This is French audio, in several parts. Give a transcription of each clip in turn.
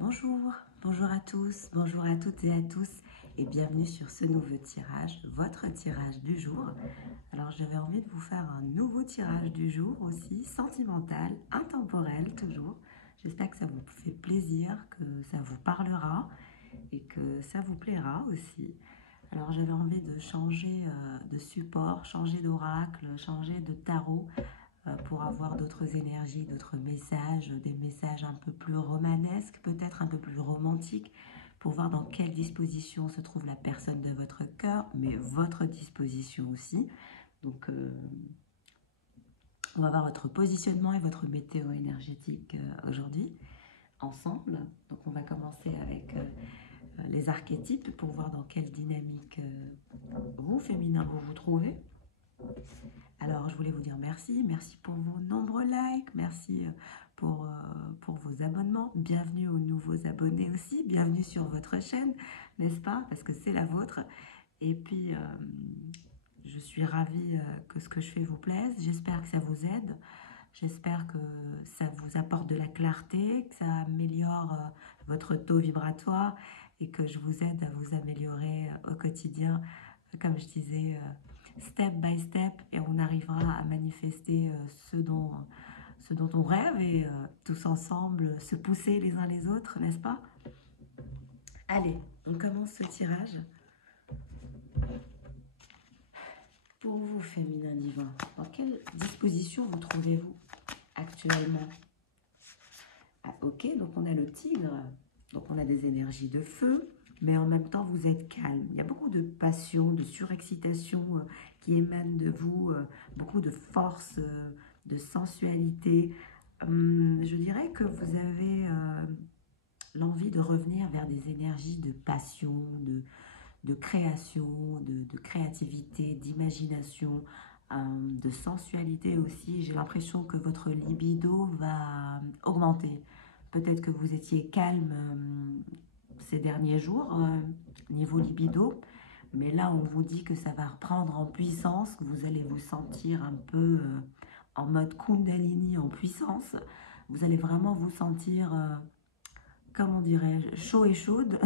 Bonjour, bonjour à tous, bonjour à toutes et à tous et bienvenue sur ce nouveau tirage, votre tirage du jour. Alors j'avais envie de vous faire un nouveau tirage du jour aussi, sentimental, intemporel toujours. J'espère que ça vous fait plaisir, que ça vous parlera et que ça vous plaira aussi. Alors j'avais envie de changer de support, changer d'oracle, changer de tarot pour avoir d'autres énergies, d'autres messages, des messages un peu plus romanesques, peut-être un peu plus romantiques, pour voir dans quelle disposition se trouve la personne de votre cœur, mais votre disposition aussi. Donc, on va voir votre positionnement et votre météo énergétique aujourd'hui, ensemble. Donc, on va commencer avec les archétypes pour voir dans quelle dynamique vous, féminin, vous vous trouvez. Alors, je voulais vous dire merci. Merci pour vos nombreux likes. Merci pour vos abonnements. Bienvenue aux nouveaux abonnés aussi. Bienvenue sur votre chaîne, n'est-ce pas? Parce que c'est la vôtre. Et puis, je suis ravie que ce que je fais vous plaise. J'espère que ça vous aide. J'espère que ça vous apporte de la clarté, que ça améliore votre taux vibratoire et que je vous aide à vous améliorer au quotidien, comme je disais, step by step, et on arrivera à manifester ce dont on rêve et tous ensemble se pousser les uns les autres, n'est-ce pas? Allez, on commence ce tirage. Pour vous, féminin divin, dans quelle disposition vous trouvez-vous actuellement? Ah, ok, donc on a le tigre, donc on a des énergies de feu, mais en même temps vous êtes calme. Il y a beaucoup de passion, de surexcitation qui émanent de vous, beaucoup de force, de sensualité. Je dirais que vous avez l'envie de revenir vers des énergies de passion, de création, de créativité, d'imagination, de sensualité aussi. J'ai l'impression que votre libido va augmenter. Peut-être que vous étiez calme ces derniers jours, niveau libido, mais là on vous dit que ça va reprendre en puissance, que vous allez vous sentir un peu en mode Kundalini en puissance. Vous allez vraiment vous sentir, comment dirais-je, chaud et chaude.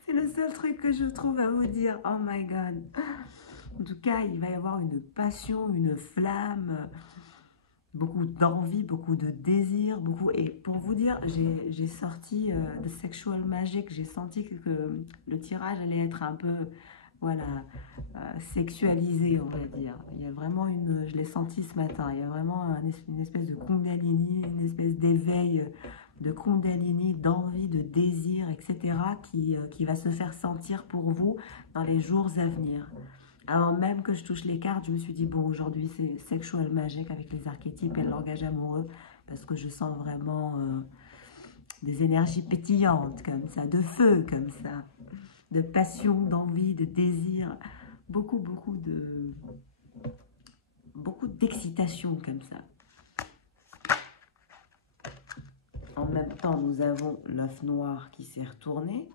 C'est le seul truc que je trouve à vous dire. Oh my God. En tout cas, il va y avoir une passion, une flamme, beaucoup d'envie, beaucoup de désir, beaucoup. Et pour vous dire, j'ai sorti de Sexual Magic. J'ai senti que le tirage allait être un peu, voilà, sexualisé, on va dire. Il y a vraiment une, je l'ai senti ce matin. Il y a vraiment une espèce de Kundalini, une espèce d'éveil de Kundalini, d'envie, de désir, etc., qui va se faire sentir pour vous dans les jours à venir. Avant même que je touche les cartes, je me suis dit, bon, aujourd'hui, c'est Sexual Magic avec les archétypes et le langage amoureux, parce que je sens vraiment des énergies pétillantes, comme ça, de feu, comme ça, de passion, d'envie, de désir, beaucoup d'excitation, comme ça. En même temps, nous avons l'œuf noir qui s'est retourné.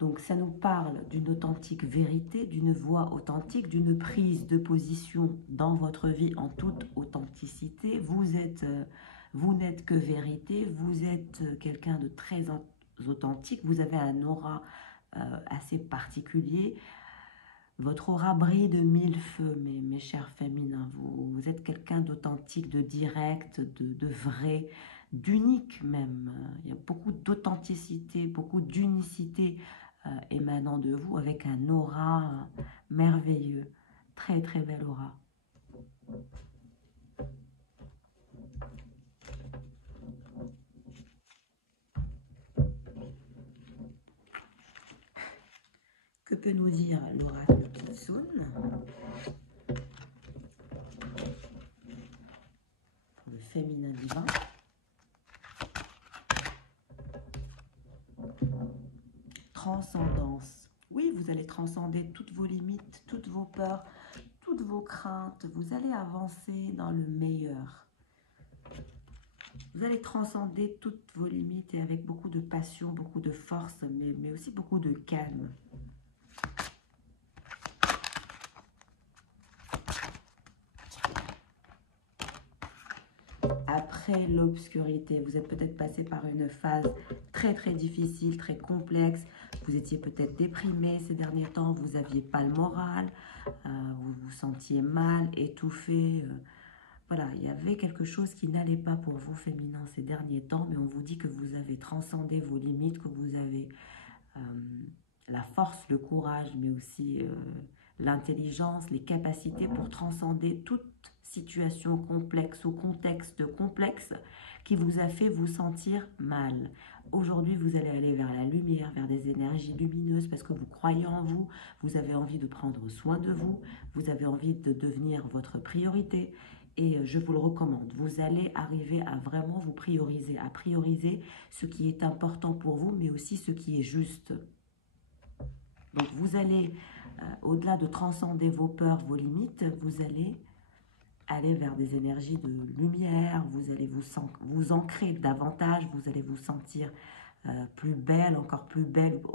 Donc, ça nous parle d'une authentique vérité, d'une voix authentique, d'une prise de position dans votre vie en toute authenticité. Vous n'êtes que vérité, vous êtes quelqu'un de très authentique, vous avez un aura assez particulier. Votre aura brille de mille feux, mes chers féminins. Vous êtes quelqu'un d'authentique, de direct, de vrai, d'unique même. Il y a beaucoup d'authenticité, beaucoup d'unicité émanant de vous, avec un aura merveilleux. Très très belle aura. Que peut nous dire l'oracle Kitsun? Le féminin divin. Transcendance. Oui, vous allez transcender toutes vos limites, toutes vos peurs, toutes vos craintes. Vous allez avancer dans le meilleur. Vous allez transcender toutes vos limites et avec beaucoup de passion, beaucoup de force, mais aussi beaucoup de calme. après l'obscurité. Vous êtes peut-être passé par une phase très très difficile, très complexe. Vous étiez peut-être déprimé ces derniers temps, vous n'aviez pas le moral, vous vous sentiez mal, étouffé. Voilà, il y avait quelque chose qui n'allait pas pour vous, féminin, ces derniers temps, mais on vous dit que vous avez transcendé vos limites, que vous avez la force, le courage, mais aussi l'intelligence, les capacités pour transcender toute situation complexe ou contexte complexe qui vous a fait vous sentir mal. Aujourd'hui, vous allez aller vers la lumière, vers des énergies lumineuses parce que vous croyez en vous, vous avez envie de prendre soin de vous, vous avez envie de devenir votre priorité. Et je vous le recommande, vous allez arriver à vraiment vous prioriser, à prioriser ce qui est important pour vous, mais aussi ce qui est juste. Donc vous allez, au-delà de transcender vos peurs, vos limites, vous allez aller vers des énergies de lumière, vous allez vous ancrer davantage, vous allez vous sentir plus belle ou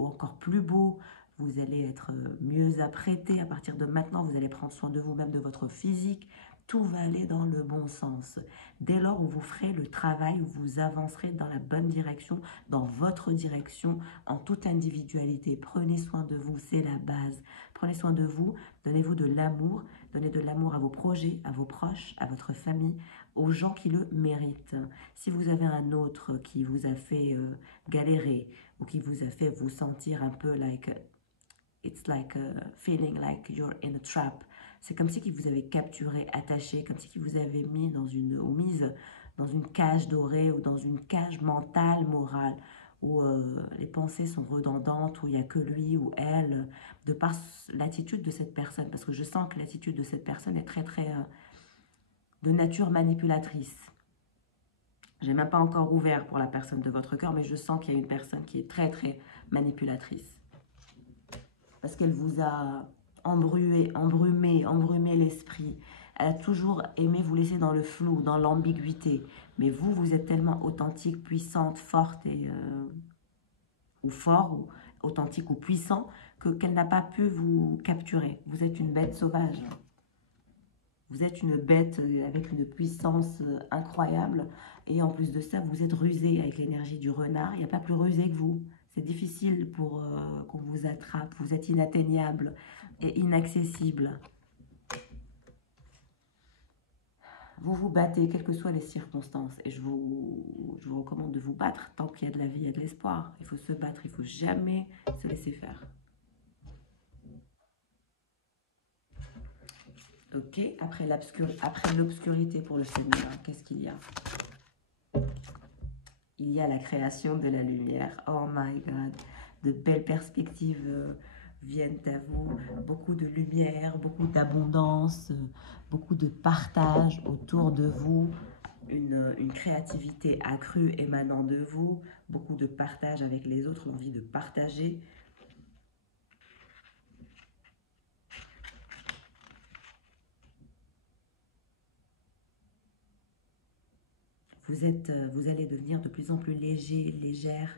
encore plus beau, vous allez être mieux apprêté. À partir de maintenant, vous allez prendre soin de vous, même de votre physique. Tout va aller dans le bon sens. Dès lors où vous ferez le travail, où vous avancerez dans la bonne direction, dans votre direction, en toute individualité. Prenez soin de vous, c'est la base. Prenez soin de vous, donnez-vous de l'amour, donnez de l'amour à vos projets, à vos proches, à votre famille, aux gens qui le méritent. Si vous avez un autre qui vous a fait galérer ou qui vous a fait vous sentir un peu like, it's like feeling like you're in a trap, c'est comme si vous avez capturé, attaché, comme si vous avez mis dans mise dans une cage dorée ou dans une cage mentale, morale, où les pensées sont redondantes, où il n'y a que lui ou elle, de par l'attitude de cette personne, parce que je sens que l'attitude de cette personne est très très de nature manipulatrice. Je n'ai même pas encore ouvert pour la personne de votre cœur, mais je sens qu'il y a une personne qui est très très manipulatrice. Parce qu'elle vous a embrumé l'esprit. Elle a toujours aimé vous laisser dans le flou, dans l'ambiguïté. Mais vous, vous êtes tellement authentique, puissante, forte et ou fort, ou authentique ou puissant, qu'elle n'a pas pu vous capturer. Vous êtes une bête sauvage. Vous êtes une bête avec une puissance incroyable. Et en plus de ça, vous êtes rusé avec l'énergie du renard. Il n'y a pas plus rusé que vous. C'est difficile pour qu'on vous attrape. Vous êtes inatteignable et inaccessible. Vous vous battez, quelles que soient les circonstances. Et je vous recommande de vous battre. Tant qu'il y a de la vie, il y a de l'espoir. Il faut se battre, il ne faut jamais se laisser faire. Ok, après l'obscurité pour le féminin, qu'est-ce qu'il y a? Il y a la création de la lumière. Oh my God, de belles perspectives viennent à vous. Beaucoup de lumière, beaucoup d'abondance, beaucoup de partage autour de vous. Une créativité accrue émanant de vous. Beaucoup de partage avec les autres, l'envie de partager. Vous allez devenir de plus en plus léger, légère.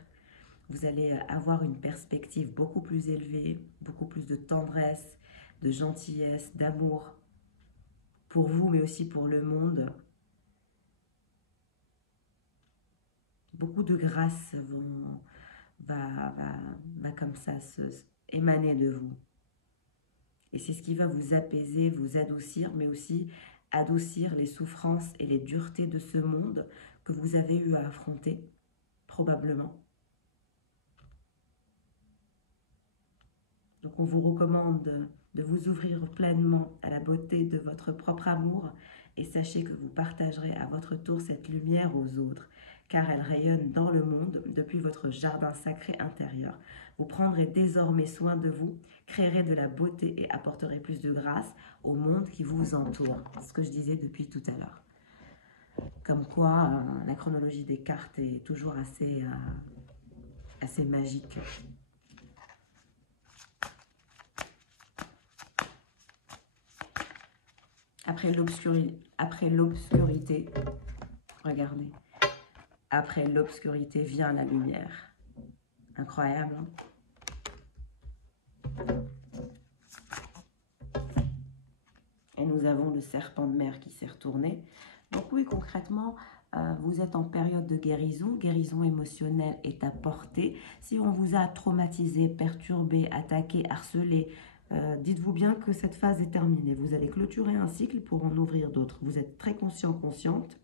Vous allez avoir une perspective beaucoup plus élevée, beaucoup plus de tendresse, de gentillesse, d'amour pour vous, mais aussi pour le monde. Beaucoup de grâce va comme ça émaner de vous. Et c'est ce qui va vous apaiser, vous adoucir, mais aussi adoucir les souffrances et les duretés de ce monde que vous avez eu à affronter, probablement. Donc on vous recommande de vous ouvrir pleinement à la beauté de votre propre amour et sachez que vous partagerez à votre tour cette lumière aux autres, car elle rayonne dans le monde depuis votre jardin sacré intérieur. Vous prendrez désormais soin de vous, créerez de la beauté et apporterez plus de grâce au monde qui vous entoure. C'est ce que je disais depuis tout à l'heure. Comme quoi, la chronologie des cartes est toujours assez magique. Après l'obscurité, regardez, après l'obscurité vient la lumière. Incroyable, hein? Et nous avons le serpent de mer qui s'est retourné. Donc oui, concrètement, Vous êtes en période de guérison. Guérison émotionnelle est à portée. Si on vous a traumatisé, perturbé, attaqué, harcelé, dites-vous bien que cette phase est terminée. Vous allez clôturer un cycle pour en ouvrir d'autres. Vous êtes très conscient, consciente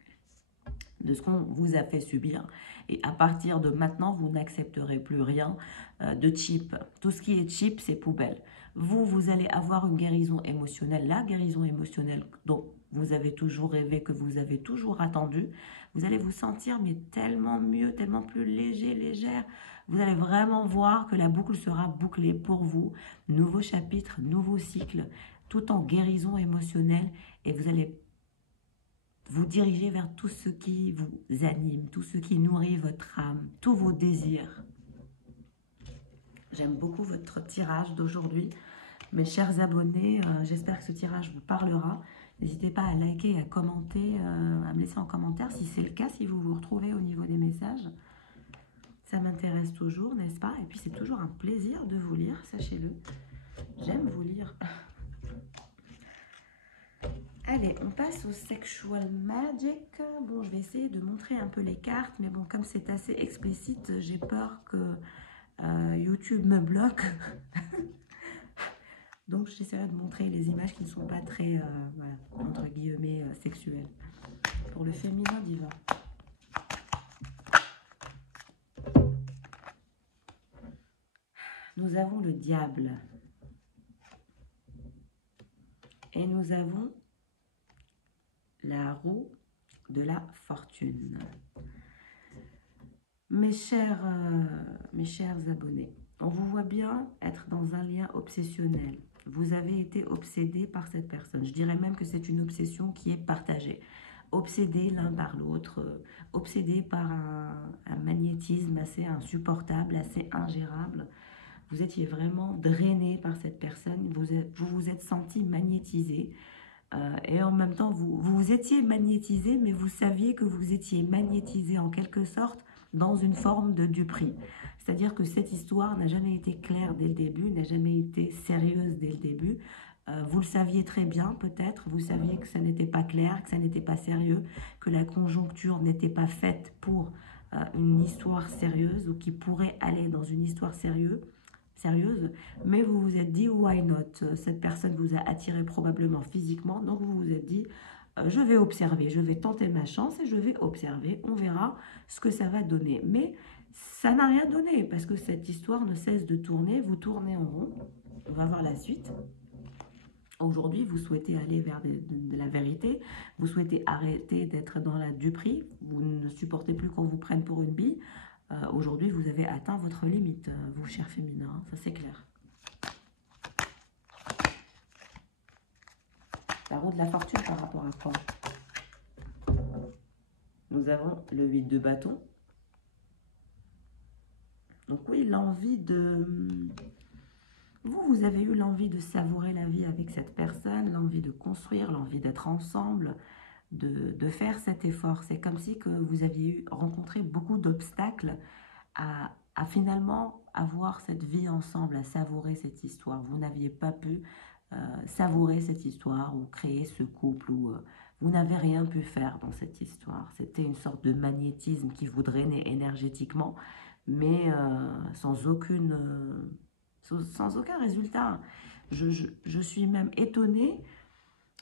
de ce qu'on vous a fait subir. Et à partir de maintenant, vous n'accepterez plus rien de cheap. Tout ce qui est cheap, c'est poubelle. Vous allez avoir une guérison émotionnelle. La guérison émotionnelle dont vous avez toujours rêvé, que vous avez toujours attendu. Vous allez vous sentir mais tellement mieux, tellement plus léger, légère. Vous allez vraiment voir que la boucle sera bouclée pour vous. Nouveau chapitre, nouveau cycle, tout en guérison émotionnelle. Et vous allez vous diriger vers tout ce qui vous anime, tout ce qui nourrit votre âme, tous vos désirs. J'aime beaucoup votre tirage d'aujourd'hui. Mes chers abonnés, j'espère que ce tirage vous parlera. N'hésitez pas à liker et à commenter, à me laisser en commentaire si c'est le cas, si vous vous retrouvez au niveau des messages. Ça m'intéresse toujours, n'est-ce pas? Et puis c'est toujours un plaisir de vous lire, sachez-le. J'aime vous lire. Allez, on passe au Sexual Magic. Bon, je vais essayer de montrer un peu les cartes, mais bon, comme c'est assez explicite, j'ai peur que YouTube me bloque. Donc, j'essaierai de montrer les images qui ne sont pas très, voilà, entre guillemets, sexuelles. Pour le féminin divin. Nous avons le diable. Et nous avons la roue de la fortune. Mes chers abonnés, on vous voit bien être dans un lien obsessionnel. Vous avez été obsédé par cette personne. Je dirais même que c'est une obsession qui est partagée. Obsédé l'un par l'autre, obsédé par un magnétisme assez insupportable, assez ingérable. Vous étiez vraiment drainé par cette personne, vous vous êtes senti magnétisé. Et en même temps, vous étiez magnétisé, mais vous saviez que vous étiez magnétisé en quelque sorte dans une forme de duperie. C'est-à-dire que cette histoire n'a jamais été claire dès le début, n'a jamais été sérieuse dès le début. Vous le saviez très bien peut-être, vous saviez que ça n'était pas clair, que ça n'était pas sérieux, que la conjoncture n'était pas faite pour une histoire sérieuse ou qui pourrait aller dans une histoire sérieuse, mais vous vous êtes dit why not, cette personne vous a attiré probablement physiquement, donc vous vous êtes dit je vais observer, je vais tenter ma chance et je vais observer, on verra ce que ça va donner. Mais ça n'a rien donné parce que cette histoire ne cesse de tourner, vous tournez en rond. On va voir la suite. Aujourd'hui, vous souhaitez aller vers de la vérité, vous souhaitez arrêter d'être dans la duperie, vous ne supportez plus qu'on vous prenne pour une bille. Aujourd'hui, vous avez atteint votre limite, vous, chers féminins, hein, ça c'est clair. La roue de la fortune par rapport à quoi? Nous avons le 8 de bâton. Donc oui, l'envie de... Vous avez eu l'envie de savourer la vie avec cette personne, l'envie de construire, l'envie d'être ensemble, de faire cet effort. C'est comme si que vous aviez rencontré beaucoup d'obstacles à finalement avoir cette vie ensemble, à savourer cette histoire. Vous n'aviez pas pu savourer cette histoire ou créer ce couple où vous n'avez rien pu faire dans cette histoire. C'était une sorte de magnétisme qui vous drainait énergétiquement, mais sans aucun résultat. Je suis même étonnée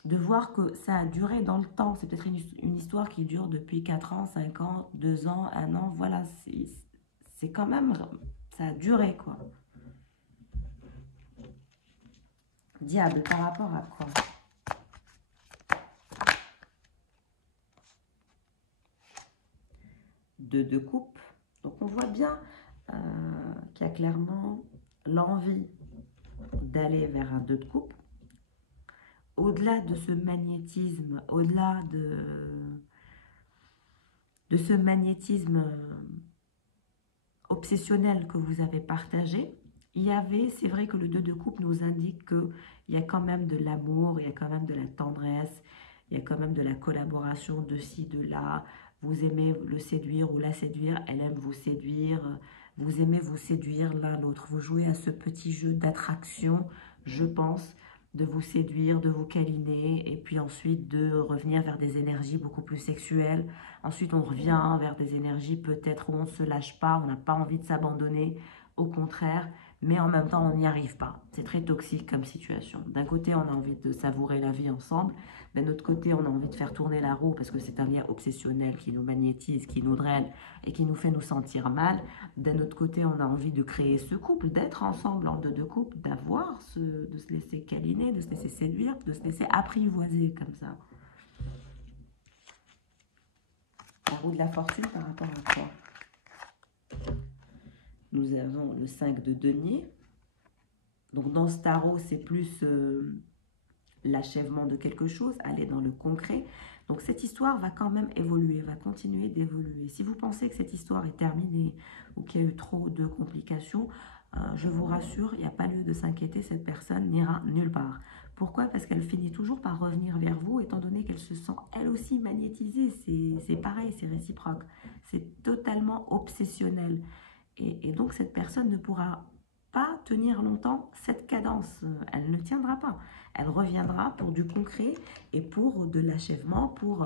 de voir que ça a duré dans le temps. C'est peut-être une histoire qui dure depuis 4 ans, 5 ans, 2 ans, 1 an. Voilà, c'est quand même... Ça a duré, quoi. Diable, par rapport à quoi? De coupe. Donc, on voit bien qu'il y a clairement l'envie d'aller vers un 2 de coupe. Au-delà de ce magnétisme, au-delà de ce magnétisme obsessionnel que vous avez partagé, il y avait, c'est vrai que le 2 de coupe nous indique qu'il y a quand même de l'amour, il y a quand même de la tendresse, il y a quand même de la collaboration de ci, de là. Vous aimez le séduire ou la séduire, elle aime vous séduire, vous aimez vous séduire l'un l'autre. Vous jouez à ce petit jeu d'attraction, je pense. de vous séduire, de vous câliner, et puis ensuite de revenir vers des énergies beaucoup plus sexuelles. Ensuite, on revient vers des énergies peut-être où on ne se lâche pas, on n'a pas envie de s'abandonner, au contraire, mais en même temps, on n'y arrive pas. C'est très toxique comme situation. D'un côté, on a envie de savourer la vie ensemble, d'un autre côté, on a envie de faire tourner la roue parce que c'est un lien obsessionnel qui nous magnétise, qui nous draine et qui nous fait nous sentir mal. D'un autre côté, on a envie de créer ce couple, d'être ensemble en deux couples, de se laisser câliner, de se laisser séduire, de se laisser apprivoiser comme ça. La roue de la fortune par rapport à quoi? Nous avons le 5 de denier. Donc dans ce tarot, c'est plus l'achèvement de quelque chose, aller dans le concret. Donc cette histoire va quand même évoluer, va continuer d'évoluer. Si vous pensez que cette histoire est terminée ou qu'il y a eu trop de complications, je vous rassure, il n'y a pas lieu de s'inquiéter, cette personne n'ira nulle part. Pourquoi? Parce qu'elle finit toujours par revenir vers vous, étant donné qu'elle se sent elle aussi magnétisée. C'est pareil, c'est réciproque. C'est totalement obsessionnel. Et donc cette personne ne pourra pas tenir longtemps cette cadence. Elle ne tiendra pas. Elle reviendra pour du concret et pour de l'achèvement, pour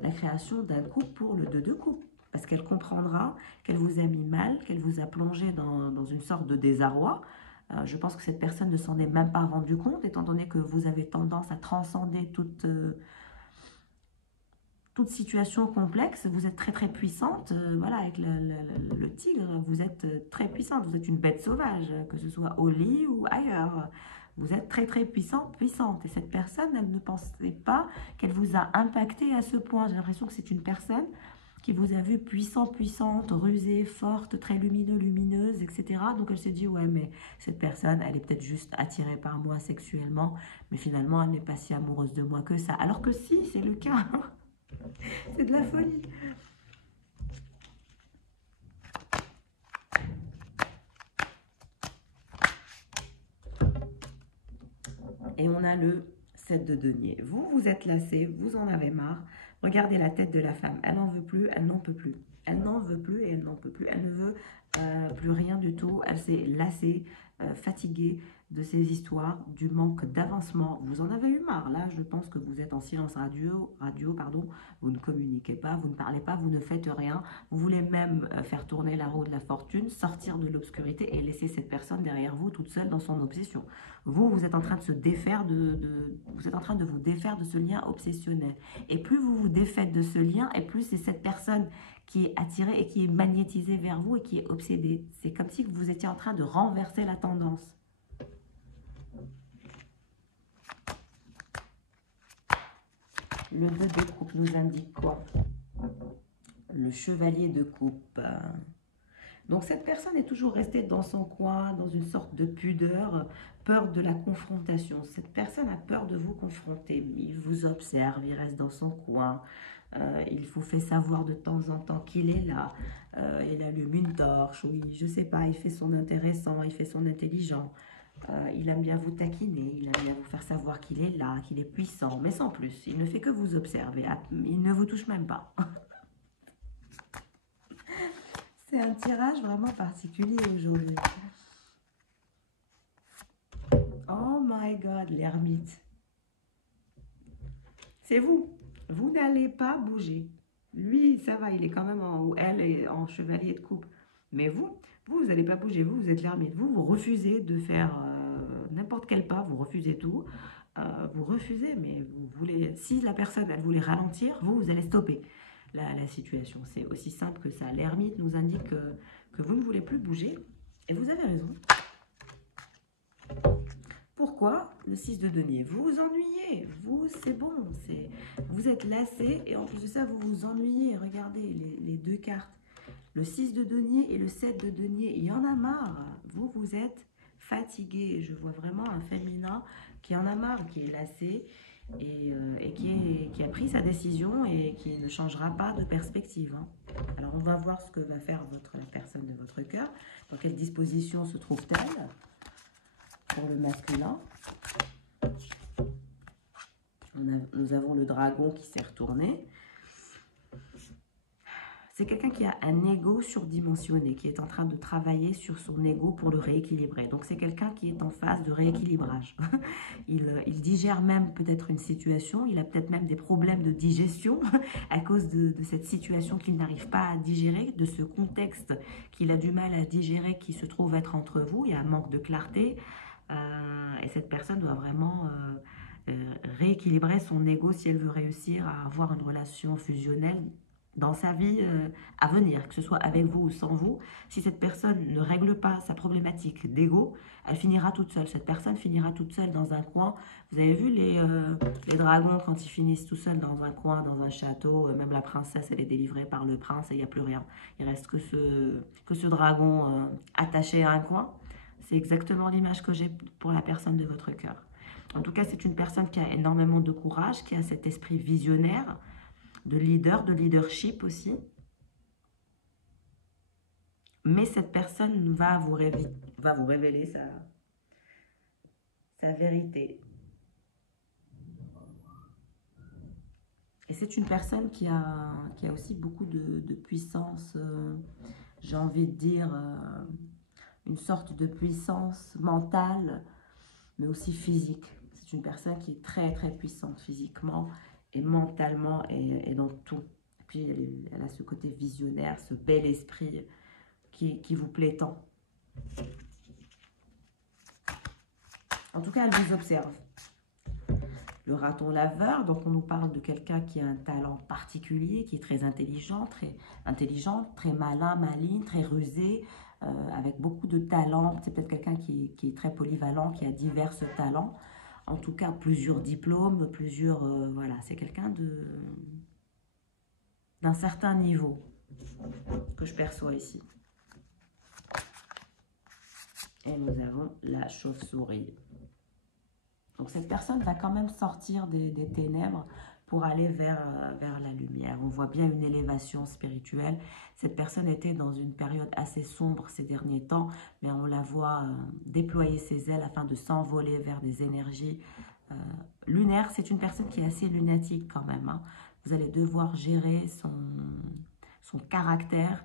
la création d'un couple, pour le 2 de couple. Parce qu'elle comprendra qu'elle vous a mis mal, qu'elle vous a plongé dans une sorte de désarroi. Je pense que cette personne ne s'en est même pas rendue compte, étant donné que vous avez tendance à transcender toute situation complexe. Vous êtes très très puissante. Voilà, avec le tigre, vous êtes très puissante. Vous êtes une bête sauvage, que ce soit au lit ou ailleurs. Vous êtes très très puissante. Et cette personne, elle ne pensait pas qu'elle vous a impacté à ce point. J'ai l'impression que c'est une personne qui vous a vu puissante, rusée, forte, très lumineuse, etc. Donc elle se dit, ouais, mais cette personne, elle est peut-être juste attirée par moi sexuellement, mais finalement, elle n'est pas si amoureuse de moi que ça. Alors que si, c'est le cas. C'est de la folie. Et on a le 7 de denier. Vous, vous êtes lassé, vous en avez marre. Regardez la tête de la femme. Elle n'en veut plus, elle n'en peut plus. Elle n'en veut plus et elle n'en peut plus. Elle ne veut plus rien du tout. Elle s'est lassée, fatiguée de ces histoires, du manque d'avancement. Vous en avez eu marre. Là, je pense que vous êtes en silence radio, pardon. Vous ne communiquez pas, vous ne parlez pas, vous ne faites rien. Vous voulez même faire tourner la roue de la fortune, sortir de l'obscurité et laisser cette personne derrière vous toute seule dans son obsession. Vous êtes en train de se défaire vous êtes en train de vous défaire de ce lien obsessionnel. Et plus vous vous défaites de ce lien, et plus c'est cette personne qui est attirée et qui est magnétisée vers vous et qui est obsédée. C'est comme si vous étiez en train de renverser la tendance. Le 2 de coupe nous indique quoi? Le chevalier de coupe. Donc cette personne est toujours restée dans son coin, dans une sorte de pudeur, peur de la confrontation. Cette personne a peur de vous confronter. Il vous observe, il reste dans son coin. Il vous fait savoir de temps en temps qu'il est là. Il allume une torche, oui, je sais pas, il fait son intéressant, il fait son intelligent. Il aime bien vous taquiner, il aime bien vous faire savoir qu'il est là, qu'il est puissant, mais sans plus. Il ne fait que vous observer, il ne vous touche même pas. C'est un tirage vraiment particulier aujourd'hui. Oh my God, l'ermite. C'est vous. Vous n'allez pas bouger. Lui, ça va, il est quand même ou elle est en chevalier de coupe. Mais vous n'allez pas bouger. Vous êtes l'ermite. Vous refusez de faire n'importe quel pas. Vous refusez tout. Vous refusez, mais vous voulez. Si la personne, elle voulait ralentir, vous allez stopper la situation. C'est aussi simple que ça. L'ermite nous indique que vous ne voulez plus bouger. Et vous avez raison. Pourquoi? Le 6 de denier. Vous vous ennuyez. Vous, c'est bon. Vous êtes lassé et en plus de ça, vous vous ennuyez. Regardez les deux cartes. Le 6 de denier et le 7 de denier. Il y en a marre. Vous êtes fatigué. Je vois vraiment un féminin qui en a marre, qui est lassé et qui a pris sa décision et qui ne changera pas de perspective. Alors, on va voir ce que va faire la personne de votre cœur. Dans quelle disposition se trouve-t-elle? Pour le masculin, nous avons le dragon qui s'est retourné. C'est quelqu'un qui a un ego surdimensionné, qui est en train de travailler sur son ego pour le rééquilibrer. Donc c'est quelqu'un qui est en phase de rééquilibrage. Il digère même peut-être une situation, il a peut-être même des problèmes de digestion à cause de cette situation qu'il n'arrive pas à digérer, de ce contexte qu'il a du mal à digérer qui se trouve être entre vous. Il y a un manque de clarté et cette personne doit vraiment rééquilibrer son ego si elle veut réussir à avoir une relation fusionnelle dans sa vie à venir, que ce soit avec vous ou sans vous. Si cette personne ne règle pas sa problématique d'ego, elle finira toute seule. Cette personne finira toute seule dans un coin. Vous avez vu les dragons quand ils finissent tout seuls dans un coin, dans un château, même la princesse, elle est délivrée par le prince et il n'y a plus rien. Il reste que ce dragon attaché à un coin. C'est exactement l'image que j'ai pour la personne de votre cœur. En tout cas, c'est une personne qui a énormément de courage, qui a cet esprit visionnaire, de leader, de leadership aussi. Mais cette personne va vous révéler sa vérité. Et c'est une personne qui a aussi beaucoup de puissance, j'ai envie de dire, une sorte de puissance mentale, mais aussi physique. C'est une personne qui est très très puissante physiquement et mentalement et dans tout. Et puis elle a ce côté visionnaire, ce bel esprit qui vous plaît tant. En tout cas, elle vous observe. Le raton laveur, donc on nous parle de quelqu'un qui a un talent particulier, qui est très intelligent, très malin, maligne, très rusé, avec beaucoup de talent. C'est peut-être quelqu'un qui est très polyvalent, qui a divers talents. En tout cas, plusieurs diplômes, voilà, c'est quelqu'un d'un certain niveau que je perçois ici. Et nous avons la chauve-souris. Donc cette personne va quand même sortir des ténèbres pour aller vers la lumière. On voit bien une élévation spirituelle. Cette personne était dans une période assez sombre ces derniers temps, mais on la voit déployer ses ailes afin de s'envoler vers des énergies lunaires. C'est une personne qui est assez lunatique quand même, hein. Vous allez devoir gérer son caractère,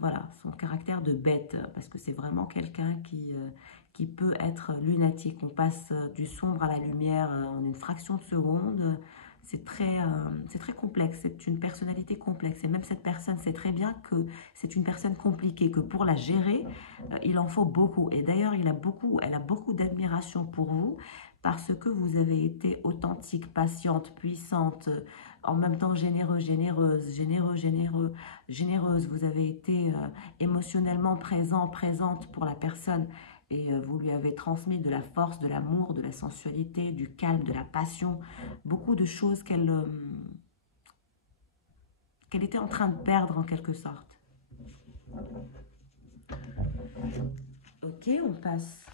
voilà, son caractère de bête, parce que c'est vraiment quelqu'un qui peut être lunatique. On passe du sombre à la lumière en une fraction de seconde. C'est très complexe, c'est une personnalité complexe. Et même cette personne sait très bien que c'est une personne compliquée, que pour la gérer, il en faut beaucoup. Et d'ailleurs, elle a beaucoup d'admiration pour vous parce que vous avez été authentique, patiente, puissante, en même temps généreuse. Vous avez été émotionnellement présente pour la personne. Et vous lui avez transmis de la force, de l'amour, de la sensualité, du calme, de la passion, beaucoup de choses qu'elle était en train de perdre en quelque sorte. Ok, on passe.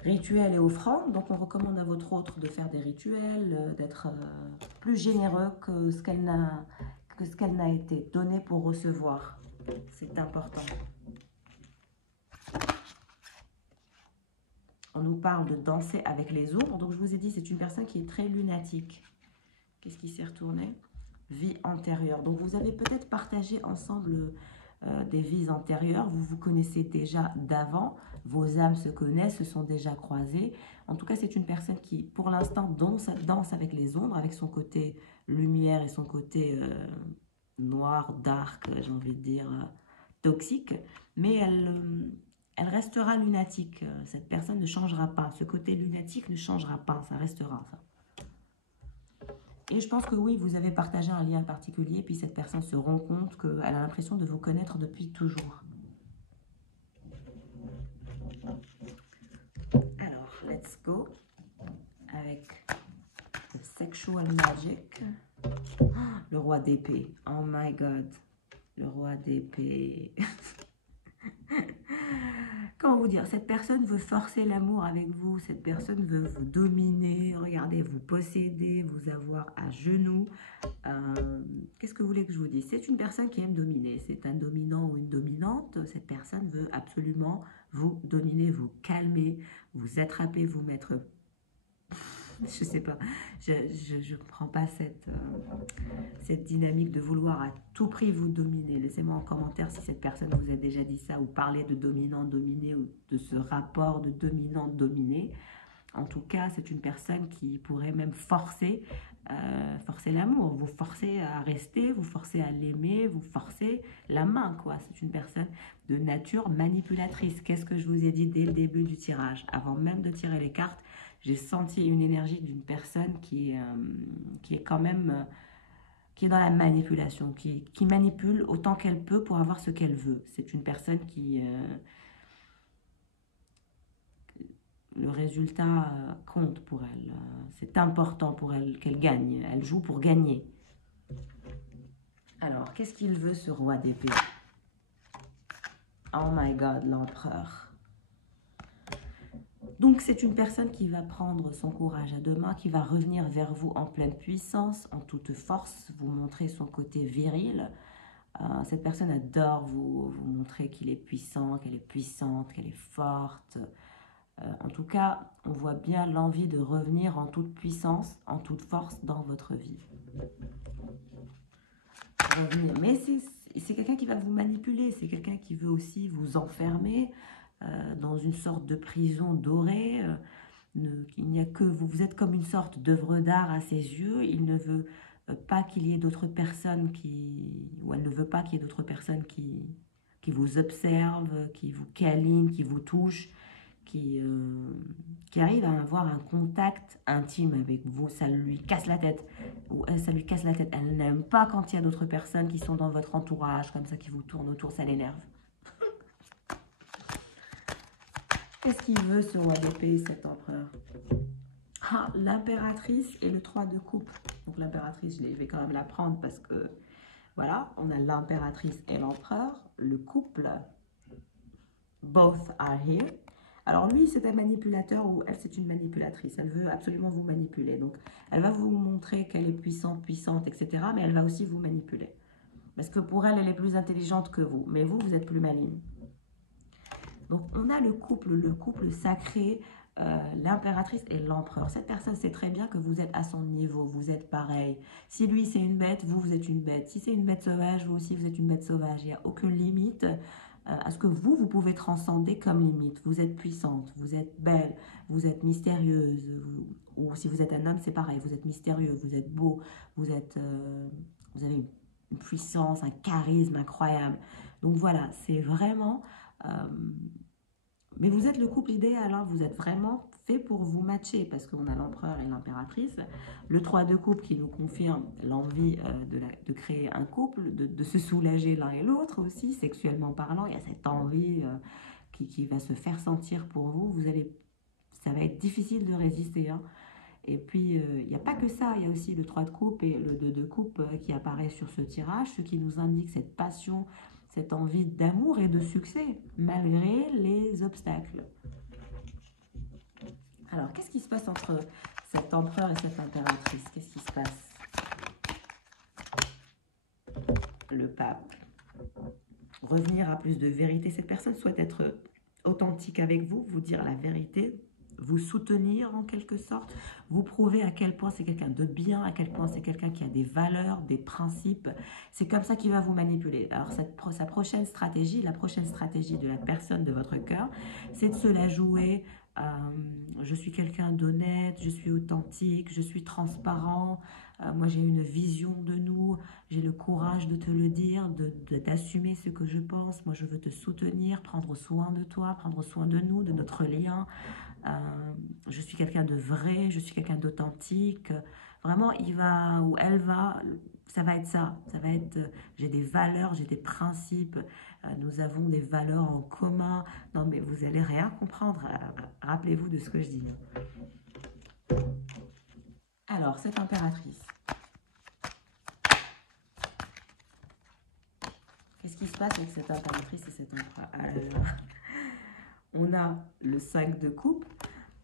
Rituels et offrandes, donc on recommande à votre autre de faire des rituels, d'être plus généreux que ce qu'elle n'a été donné pour recevoir. C'est important. On nous parle de danser avec les ombres. Donc, je vous ai dit, c'est une personne qui est très lunatique. Qu'est-ce qui s'est retourné? Vie antérieure. Donc, vous avez peut-être partagé ensemble des vies antérieures. Vous vous connaissez déjà d'avant. Vos âmes se connaissent, se sont déjà croisées. En tout cas, c'est une personne qui, pour l'instant, danse avec les ombres, avec son côté lumière et son côté noir, dark, j'ai envie de dire, toxique. Mais elle restera lunatique. Cette personne ne changera pas. Ce côté lunatique ne changera pas. Ça restera, ça. Et je pense que oui, vous avez partagé un lien particulier. Puis cette personne se rend compte qu'elle a l'impression de vous connaître depuis toujours. Alors, let's go. Avec le Sexual Magic. Le roi d'épée. Oh my God. Le roi d'épée. Comment vous dire, cette personne veut forcer l'amour avec vous, cette personne veut vous dominer, regardez, vous posséder, vous avoir à genoux. Qu'est-ce que vous voulez que je vous dise? C'est une personne qui aime dominer, c'est un dominant ou une dominante. Cette personne veut absolument vous dominer, vous calmer, vous attraper, vous mettre Je sais pas, je comprends pas cette dynamique de vouloir à tout prix vous dominer. Laissez-moi en commentaire si cette personne vous a déjà dit ça ou parlé de dominant-dominé ou de ce rapport de dominant-dominé. En tout cas, c'est une personne qui pourrait même forcer l'amour, vous forcer à rester, vous forcer à l'aimer, vous forcer la main, quoi. C'est une personne de nature manipulatrice. Qu'est-ce que je vous ai dit dès le début du tirage? Avant même de tirer les cartes, j'ai senti une énergie d'une personne qui est quand même... qui est dans la manipulation, qui manipule autant qu'elle peut pour avoir ce qu'elle veut. C'est une personne qui... le résultat compte pour elle. C'est important pour elle qu'elle gagne. Elle joue pour gagner. Alors, qu'est-ce qu'il veut, ce roi d'épée? Oh my God, l'empereur. Donc, c'est une personne qui va prendre son courage à deux mains, qui va revenir vers vous en pleine puissance, en toute force, vous montrer son côté viril. Cette personne adore vous montrer qu'il est puissant, qu'elle est puissante, qu'elle est forte. En tout cas, on voit bien l'envie de revenir en toute puissance, en toute force dans votre vie. Revenir. Mais c'est quelqu'un qui va vous manipuler, c'est quelqu'un qui veut aussi vous enfermer dans une sorte de prison dorée. Il n'y a que vous, vous êtes comme une sorte d'œuvre d'art à ses yeux. Il ne veut pas qu'il y ait d'autres personnes ou elle ne veut pas qu'il y ait d'autres personnes qui vous observent, qui vous câlinent, qui vous touchent. Qui arrive à avoir un contact intime avec vous, ça lui casse la tête. Ça lui casse la tête. Elle n'aime pas quand il y a d'autres personnes qui sont dans votre entourage, comme ça, qui vous tournent autour, ça l'énerve. Qu'est-ce qu'il veut, ce roi d'épée, cet empereur? Ah, l'impératrice et le 3 de coupe. Donc l'impératrice, je vais quand même la prendre parce que, voilà, on a l'impératrice et l'empereur, le couple. Both are here. Alors lui, c'est un manipulateur ou elle, c'est une manipulatrice. Elle veut absolument vous manipuler. Donc, elle va vous montrer qu'elle est puissante, etc. Mais elle va aussi vous manipuler. Parce que pour elle, elle est plus intelligente que vous. Mais vous, vous êtes plus maligne. Donc, on a le couple sacré, l'impératrice et l'empereur. Cette personne sait très bien que vous êtes à son niveau. Vous êtes pareil. Si lui, c'est une bête, vous êtes une bête. Si c'est une bête sauvage, vous aussi, vous êtes une bête sauvage. Il n'y a aucune limite à ce que vous pouvez transcender comme limite. Vous êtes puissante, vous êtes belle, vous êtes mystérieuse, ou si vous êtes un homme, c'est pareil, vous êtes mystérieux, vous êtes beau, vous avez une puissance, un charisme incroyable. Donc voilà, c'est vraiment... mais vous êtes le couple idéal, hein, vous êtes vraiment fait pour vous matcher, parce qu'on a l'empereur et l'impératrice. Le 3 de coupe qui nous confirme l'envie de créer un couple, de se soulager l'un et l'autre aussi, sexuellement parlant. Il y a cette envie qui va se faire sentir pour vous. Ça va être difficile de résister. Hein. Et puis, il n'y a pas que ça, il y a aussi le 3 de coupe et le 2 de coupe qui apparaît sur ce tirage, ce qui nous indique cette passion, cette envie d'amour et de succès, malgré les obstacles. Alors, qu'est-ce qui se passe entre cet empereur et cette impératrice? Qu'est-ce qui se passe? Le pape. Revenir à plus de vérité. Cette personne souhaite être authentique avec vous, vous dire la vérité, vous soutenir en quelque sorte, vous prouver à quel point c'est quelqu'un de bien, à quel point c'est quelqu'un qui a des valeurs, des principes. C'est comme ça qu'il va vous manipuler. Alors, sa prochaine stratégie, la prochaine stratégie de la personne de votre cœur, c'est de se la jouer. Je suis quelqu'un d'honnête, je suis authentique, je suis transparent, moi j'ai une vision de nous, j'ai le courage de te le dire, d'assumer ce que je pense, moi je veux te soutenir, prendre soin de toi, prendre soin de nous, de notre lien, je suis quelqu'un de vrai, je suis quelqu'un d'authentique, vraiment il va ou elle va, ça va être ça, va être j'ai des valeurs, j'ai des principes, nous avons des valeurs en commun. Non, mais vous n'allez rien comprendre. Rappelez-vous de ce que je dis. Alors, cette impératrice. Qu'est-ce qui se passe avec cette impératrice et cet empereur? Alors, on a le 5 de coupe.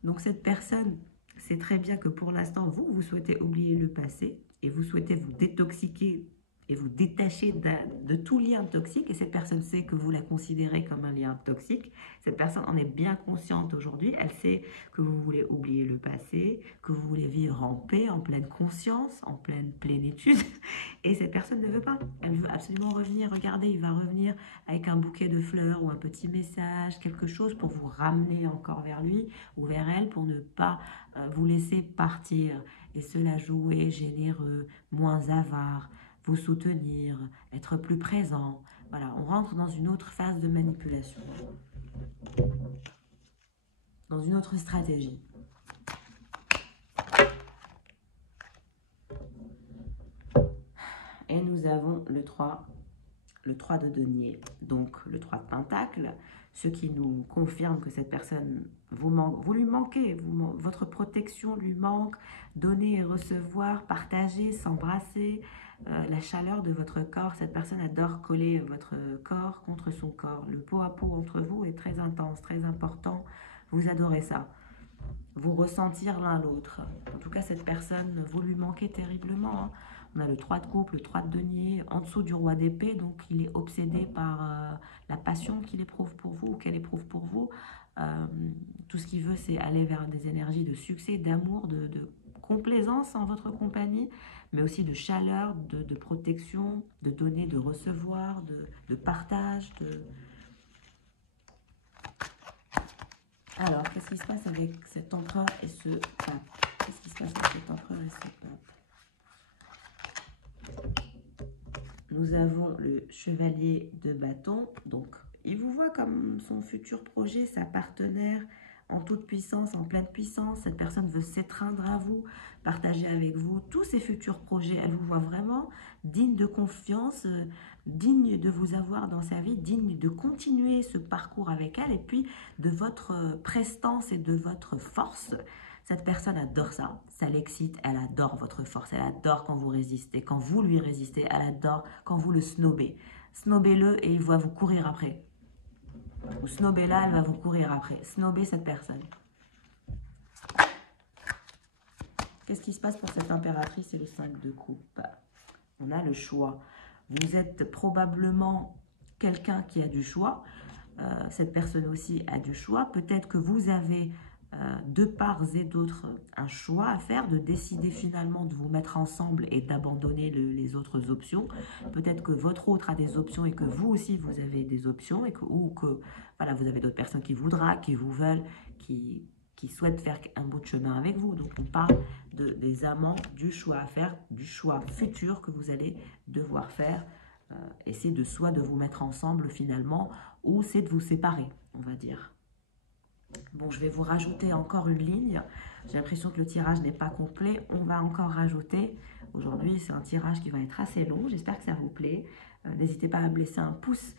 Donc, cette personne sait très bien que pour l'instant, vous souhaitez oublier le passé et vous souhaitez vous détoxiquer et vous détacher de tout lien toxique, et cette personne sait que vous la considérez comme un lien toxique. Cette personne en est bien consciente aujourd'hui, elle sait que vous voulez oublier le passé, que vous voulez vivre en paix, en pleine conscience, en pleine plénitude, et cette personne ne veut pas, elle veut absolument revenir. Regardez, il va revenir avec un bouquet de fleurs ou un petit message, quelque chose pour vous ramener encore vers lui ou vers elle, pour ne pas vous laisser partir, et cela jouer généreux, moins avare, vous soutenir, être plus présent. Voilà, on rentre dans une autre phase de manipulation, dans une autre stratégie. Et nous avons le 3 de denier, donc le 3 de pentacle, ce qui nous confirme que cette personne vous lui manquez, votre protection lui manque, donner et recevoir, partager, s'embrasser, la chaleur de votre corps. Cette personne adore coller votre corps contre son corps. Le peau à peau entre vous est très intense, très important. Vous adorez ça. Vous ressentir l'un l'autre. En tout cas, cette personne, vous lui manquez terriblement, hein. On a le 3 de coupe, le 3 de denier, en dessous du roi d'épée, donc il est obsédé par la passion qu'il éprouve pour vous, qu'elle éprouve pour vous. Tout ce qu'il veut, c'est aller vers des énergies de succès, d'amour, de complaisance en votre compagnie, mais aussi de chaleur, de protection, de donner, de recevoir, de partage. Alors, qu'est-ce qui se passe avec cet empereur et ce pape? Qu'est-ce qui se passe avec cet empereur et ce pape? Nous avons le chevalier de bâton, donc il vous voit comme son futur projet, sa partenaire en toute puissance, en pleine puissance. Cette personne veut s'étreindre à vous, partager avec vous tous ses futurs projets. Elle vous voit vraiment digne de confiance, digne de vous avoir dans sa vie, digne de continuer ce parcours avec elle, et puis de votre prestance et de votre force. Cette personne adore ça, ça l'excite, elle adore votre force, elle adore quand vous résistez, quand vous lui résistez, elle adore quand vous le snobez. Snobez-le et il va vous courir après. Ou snobez-la, elle va vous courir après. Snobez cette personne. Qu'est-ce qui se passe pour cette impératrice et le 5 de coupe? On a le choix. Vous êtes probablement quelqu'un qui a du choix. Cette personne aussi a du choix. Peut-être que vous avez de part et d'autre un choix à faire, de décider finalement de vous mettre ensemble et d'abandonner les autres options. Peut-être que votre autre a des options et que vous aussi vous avez des options, et ou que voilà, vous avez d'autres personnes qui voudra, qui vous veulent, qui souhaitent faire un bout de chemin avec vous. Donc on parle des amants, du choix à faire, du choix futur que vous allez devoir faire. Et c'est de soit de vous mettre ensemble finalement, ou c'est de vous séparer, on va dire. Bon, je vais vous rajouter encore une ligne. J'ai l'impression que le tirage n'est pas complet. On va encore rajouter. Aujourd'hui, c'est un tirage qui va être assez long. J'espère que ça vous plaît. N'hésitez pas à me laisser un pouce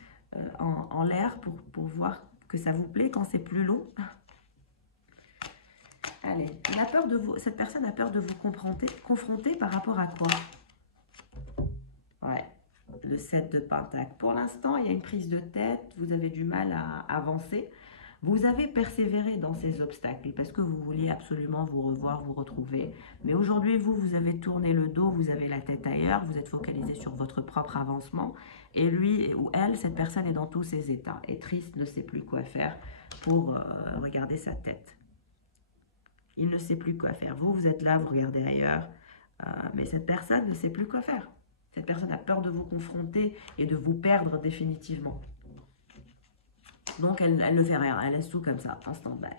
en l'air pour voir que ça vous plaît quand c'est plus long. Allez, cette personne a peur de vous confronter par rapport à quoi? Ouais, le 7 de pentacle. Pour l'instant, il y a une prise de tête. Vous avez du mal à avancer. Vous avez persévéré dans ces obstacles parce que vous vouliez absolument vous revoir, vous retrouver. Mais aujourd'hui, vous avez tourné le dos, vous avez la tête ailleurs, vous êtes focalisé sur votre propre avancement. Et lui ou elle, cette personne est dans tous ses états, est triste, ne sait plus quoi faire pour regarder sa tête. Il ne sait plus quoi faire. Vous êtes là, vous regardez ailleurs, mais cette personne ne sait plus quoi faire. Cette personne a peur de vous confronter et de vous perdre définitivement. Donc, elle ne fait rien. Elle laisse tout comme ça, en stand-by.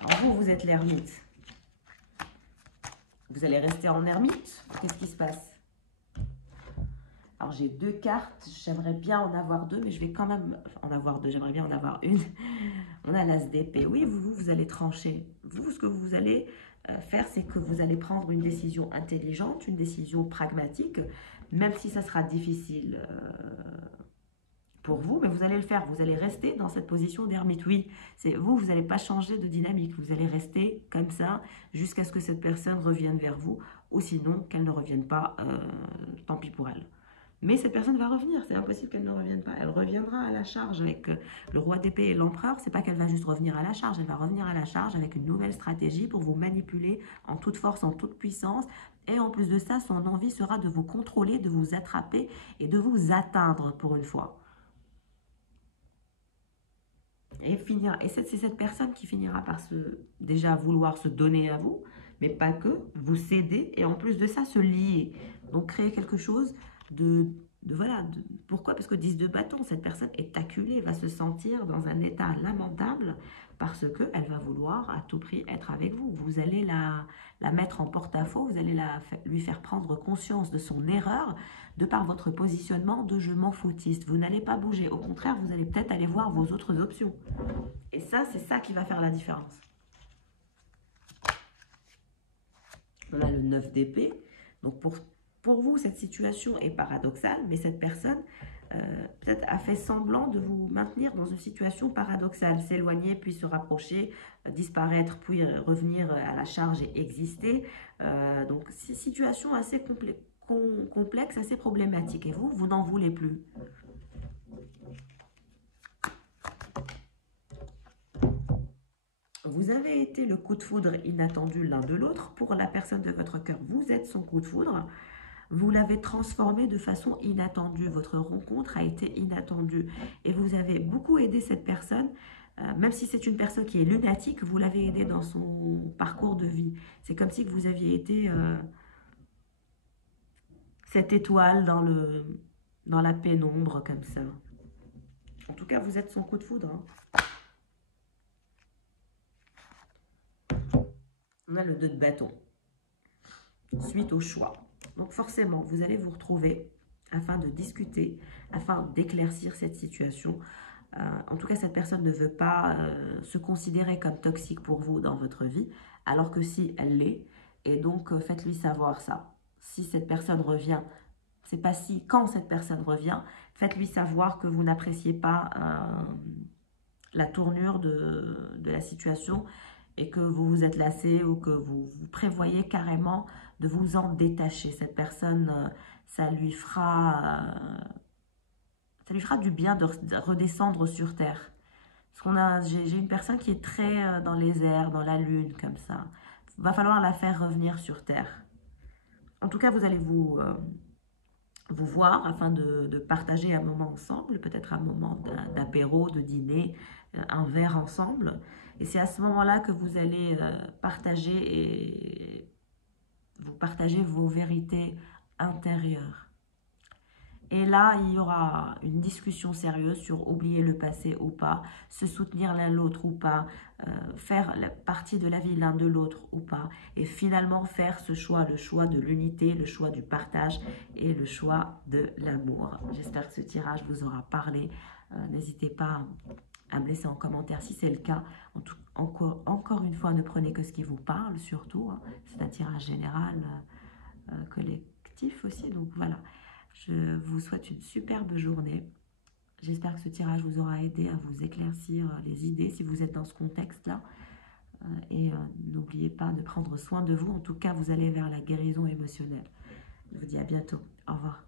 Alors, vous êtes l'ermite. Vous allez rester en ermite. Qu'est-ce qui se passe? Alors, j'ai deux cartes. J'aimerais bien en avoir deux, mais je vais quand même en avoir deux. J'aimerais bien en avoir une. On a l'as d'épée. Oui, vous allez trancher. Vous, ce que vous allez faire, c'est que vous allez prendre une décision intelligente, une décision pragmatique, même si ça sera difficile pour vous, mais vous allez le faire. Vous allez rester dans cette position d'ermite. Oui, vous n'allez pas changer de dynamique. Vous allez rester comme ça jusqu'à ce que cette personne revienne vers vous, ou sinon qu'elle ne revienne pas, tant pis pour elle. Mais cette personne va revenir, c'est impossible qu'elle ne revienne pas. Elle reviendra à la charge avec le roi d'épée et l'empereur. C'est pas qu'elle va juste revenir à la charge, elle va revenir à la charge avec une nouvelle stratégie pour vous manipuler en toute force, en toute puissance. Et en plus de ça, son envie sera de vous contrôler, de vous attraper et de vous atteindre pour une fois. Et c'est cette personne qui finira par déjà vouloir se donner à vous, mais pas que, vous céder et en plus de ça se lier. Donc créer quelque chose voilà. Pourquoi? Parce que 10 de bâton, cette personne est acculée, va se sentir dans un état lamentable parce qu'elle va vouloir à tout prix être avec vous. Vous allez la mettre en porte-à-faux, vous allez lui faire prendre conscience de son erreur de par votre positionnement de je m'en foutiste. Vous n'allez pas bouger. Au contraire, vous allez peut-être aller voir vos autres options. Et ça, c'est ça qui va faire la différence. On a le 9 d'épée. Donc, pour vous, cette situation est paradoxale, mais cette personne, peut-être, a fait semblant de vous maintenir dans une situation paradoxale. S'éloigner, puis se rapprocher, disparaître, puis revenir à la charge et exister. Donc, c'est une situation assez complexe, assez problématique. Et vous n'en voulez plus. Vous avez été le coup de foudre inattendu l'un de l'autre. Pour la personne de votre cœur, vous êtes son coup de foudre. Vous l'avez transformé de façon inattendue. Votre rencontre a été inattendue. Et vous avez beaucoup aidé cette personne. Même si c'est une personne qui est lunatique, vous l'avez aidé dans son parcours de vie. C'est comme si vous aviez été cette étoile dans la pénombre, comme ça. En tout cas, vous êtes son coup de foudre. Hein. On a le 2 de bâton. Suite au choix. Donc forcément, vous allez vous retrouver afin de discuter, afin d'éclaircir cette situation. En tout cas, cette personne ne veut pas se considérer comme toxique pour vous dans votre vie, alors que si elle l'est, et donc faites-lui savoir ça. Si cette personne revient, c'est pas si, quand cette personne revient, faites-lui savoir que vous n'appréciez pas la tournure de la situation et que vous vous êtes lassé ou que vous prévoyez carrément de vous en détacher. Cette personne, ça lui fera du bien de redescendre sur Terre. Parce j'ai une personne qui est très dans les airs, dans la lune, comme ça. Il va falloir la faire revenir sur Terre. En tout cas, vous allez vous voir afin de partager un moment ensemble, peut-être un moment d'apéro, de dîner, un verre ensemble. Et c'est à ce moment-là que vous allez partager vos vérités intérieures. Et là, il y aura une discussion sérieuse sur oublier le passé ou pas, se soutenir l'un l'autre ou pas, faire partie de la vie l'un de l'autre ou pas, et finalement faire ce choix, le choix de l'unité, le choix du partage et le choix de l'amour. J'espère que ce tirage vous aura parlé. N'hésitez pas à me laisser en commentaire si c'est le cas. Encore une fois, ne prenez que ce qui vous parle, surtout. Hein. C'est un tirage général, collectif aussi, donc voilà. Je vous souhaite une superbe journée. J'espère que ce tirage vous aura aidé à vous éclaircir les idées si vous êtes dans ce contexte-là. Et n'oubliez pas de prendre soin de vous. En tout cas, vous allez vers la guérison émotionnelle. Je vous dis à bientôt. Au revoir.